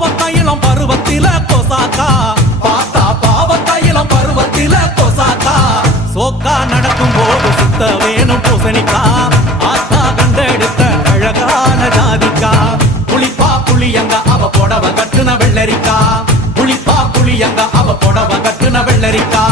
பாவத்தையிலும் பருவத்தில கொசாக்கா பார்த்தா பாவத்தையிலும் பருவத்தில கொசாக்கா சோக்கா நடக்கும் போது சுத்த வேணும் பூசணிக்கா ஆத்தா கண்டெடுத்த அழகான ஜாதிக்கா புளிப்பா புளியங்க அவ புடவ கட்டுன வெள்ளரிக்கா புளிப்பா புளியங்க அவ புடவ கட்டுன வெள்ளரிக்கா